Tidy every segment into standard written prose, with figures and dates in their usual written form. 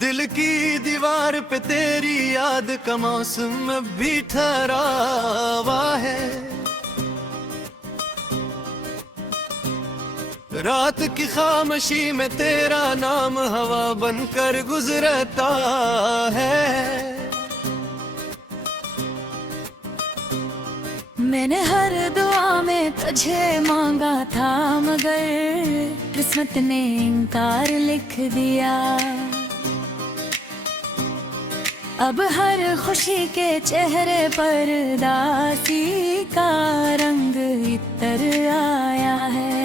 दिल की दीवार पे तेरी याद का मौसम भी ठहरा हुआ है। रात की खामोशी में तेरा नाम हवा बनकर गुजरता है। मैंने हर दुआ में तुझे मांगा था, मगर किस्मत ने इनकार लिख दिया। अब हर खुशी के चेहरे पर उदासी का रंग इतर आया है।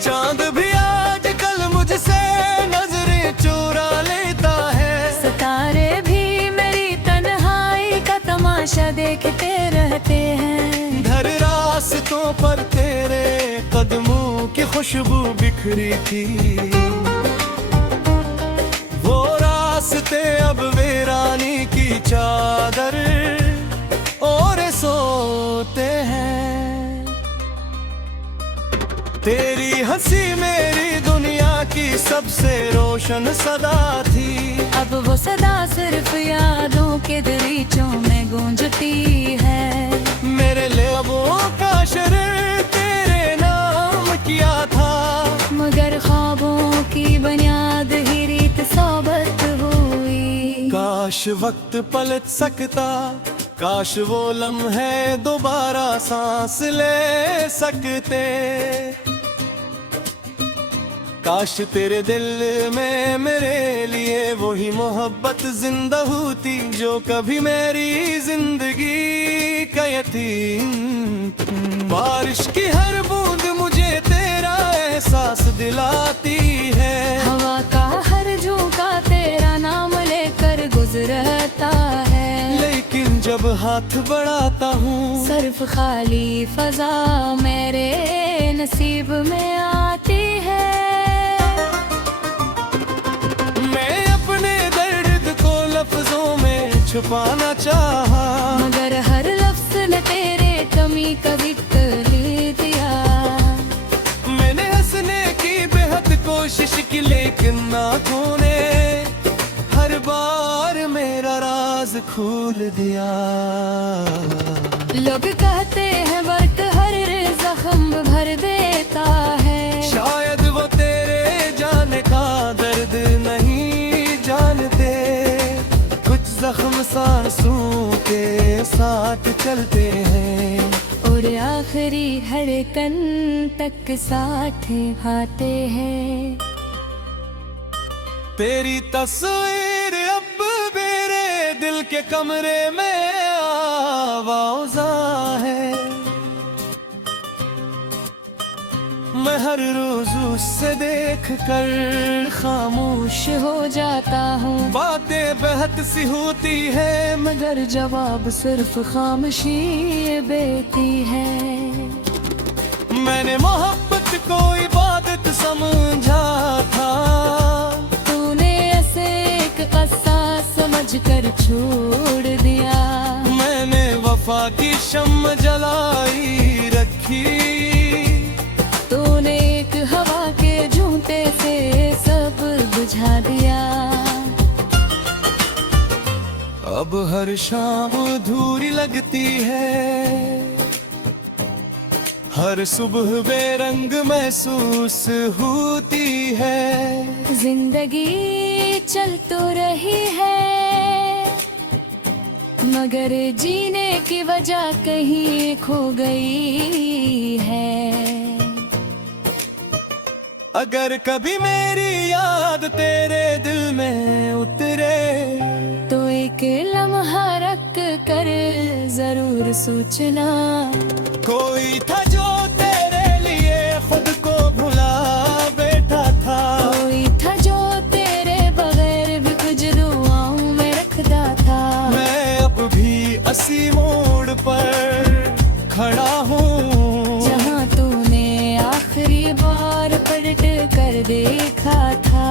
चांद भी आजकल मुझसे नजरें चुरा लेता है। सितारे भी मेरी तन्हाई का तमाशा देखते रहते हैं। हर रास्तों पर तेरे कदमों की खुशबू बिखरी थी। वो रास्ते अब वीरानी की चादर और सोते हैं। तेरी हंसी मेरी दुनिया की सबसे रोशन सदा थी। अब वो सदा सिर्फ यादों के दरीचों में गूंजती है। मेरे लबों का शरर तेरे नाम किया था, मगर ख्वाबों की बुनियाद ही रीत सोबत हुई। काश वक्त पलट सकता, काश वो लम्हे दोबारा सांस ले सकते। काश तेरे दिल में मेरे लिए वही मोहब्बत जिंदा होती जो कभी मेरी जिंदगी का यतीम। बारिश की हर बूंद मुझे तेरा एहसास दिलाती है। हवा का हर झोंका तेरा नाम लेकर गुजरता है। लेकिन जब हाथ बढ़ाता हूँ सिर्फ खाली फजा मेरे नसीब में आती है। लफ्जों में छुपाना चाहा, मगर हर लफ्ज ने तेरे कमी का जिक्र दिया। मैंने हंसने की बेहद कोशिश की, लेकिन आँखों ने हर बार मेरा राज खोल दिया। लोग कहते हैं वक्त हर जख्म भर देता है। शायद वो तेरे जाने का दर्द नहीं जानते। जख्म सांसों के साथ चलते हैं और आखिरी धड़कन तक साथ भाते हैं। तेरी तस्वीर अब मेरे दिल के कमरे में आवाज़ा है। मैं हर रोज उससे देख कर खामोश हो जाता हूँ। बातें बेहद सी होती है, मगर जवाब सिर्फ खामोशी बेटी है। मैंने मोहब्बत को इबादत समझा था, तूने ऐसे एक कस्सा समझ कर छोड़ दिया। मैंने वफा की शम्म जलाई रखी, तूने एक हवा के झूठे से सब बुझा दिया। अब हर शाम अधूरी लगती है, हर सुबह बेरंग महसूस होती है। जिंदगी चल तो रही है, मगर जीने की वजह कहीं खो गई है। अगर कभी मेरी याद तेरे दिल में उतरे, तो एक लम्हा रख कर जरूर सोचना। कोई था जो तेरे लिए खुद को भुला बैठा था। कोई था जो तेरे बगैर भी कुछ दुआओं में रखता था। मैं अब भी असी मोड़ पर खड़ा हूँ, जहाँ तूने आखिरी बार पलट कर देखा था।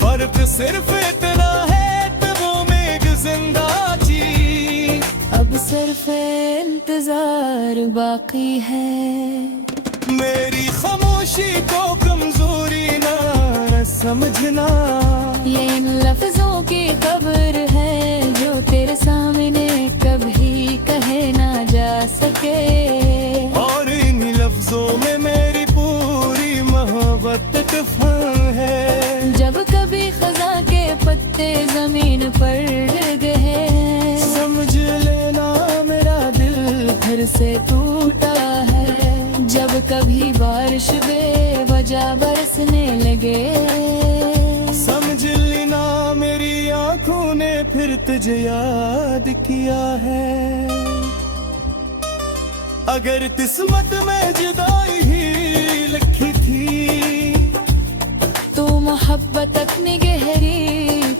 फर्क सिर्फ इतना है तब उम्मीद जिंदा थी। अब सिर्फ इंतजार बाकी है। मेरी खामोशी को कमजोरी ना समझना ये इन लफ्जों की खबर है जो तेरे सामने कभी कहे ना जा सके। और इन लफ्जों में मेरी पूरी मोहब्बत दफन है। जब कभी खजा के पत्ते जमीन पर गए, समझ लेना मेरा दिल फिर से टूटा है। जब कभी बारिश बेवजह बरसने लगे, समझ लेना मेरी आंखों ने फिर तुझे याद किया है। अगर किस्मत में जुदाई ही लिखी थी तो मोहब्बत अपनी गहरी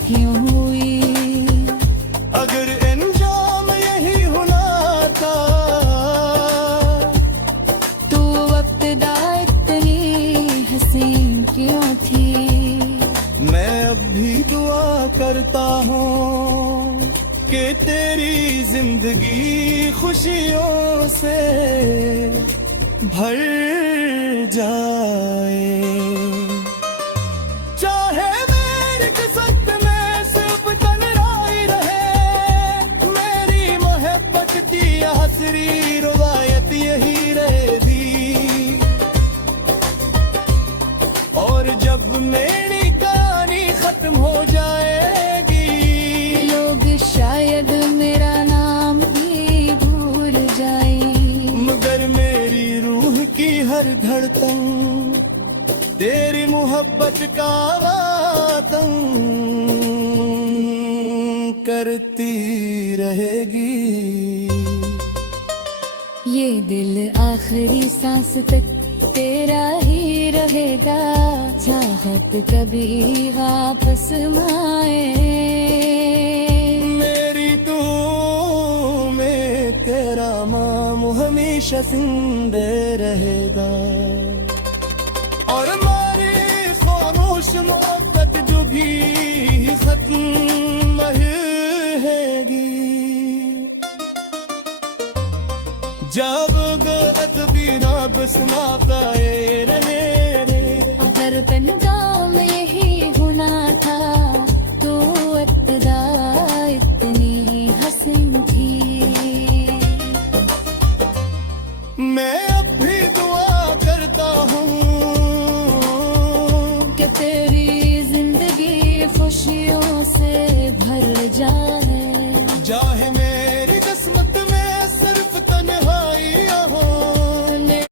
क्यों हुई। अगर अंजाम यही होना था तो इब्तिदा इतनी हसीन क्यों थी। मैं अब भी दुआ करता हूँ कि तेरी जिंदगी खुशियों से भर जाए। चाहे मेरी किस्मत में सिर्फ तन्हाई रहे, मेरी मोहब्बत की हसरी रवायत यही रहेगी। और जब मेरी कहानी खत्म हो जाएगी, लोग शायद मेरा नाम भी भूल जाए, मगर मेरी रूह की हर धड़कन तेरी मोहब्बत का वातन करती रहेगी। ये दिल आखिरी सांस तक तेरा ही रहेगा। चाहत कभी वापस आए, मेरी तू में तेरा नाम हमेशा जिंदा रहेगा। और हमारी खामोश मोहब्बत जो भी खत्म रहेगी। जब गतबीना बस ना पाए रहे रे। अगर पेंगाम यही होना था तो इब्तिदा इतनी हसीन थी। मैं अब भी दुआ करता हूँ कि तेरी जिंदगी खुशियों से भर जाए।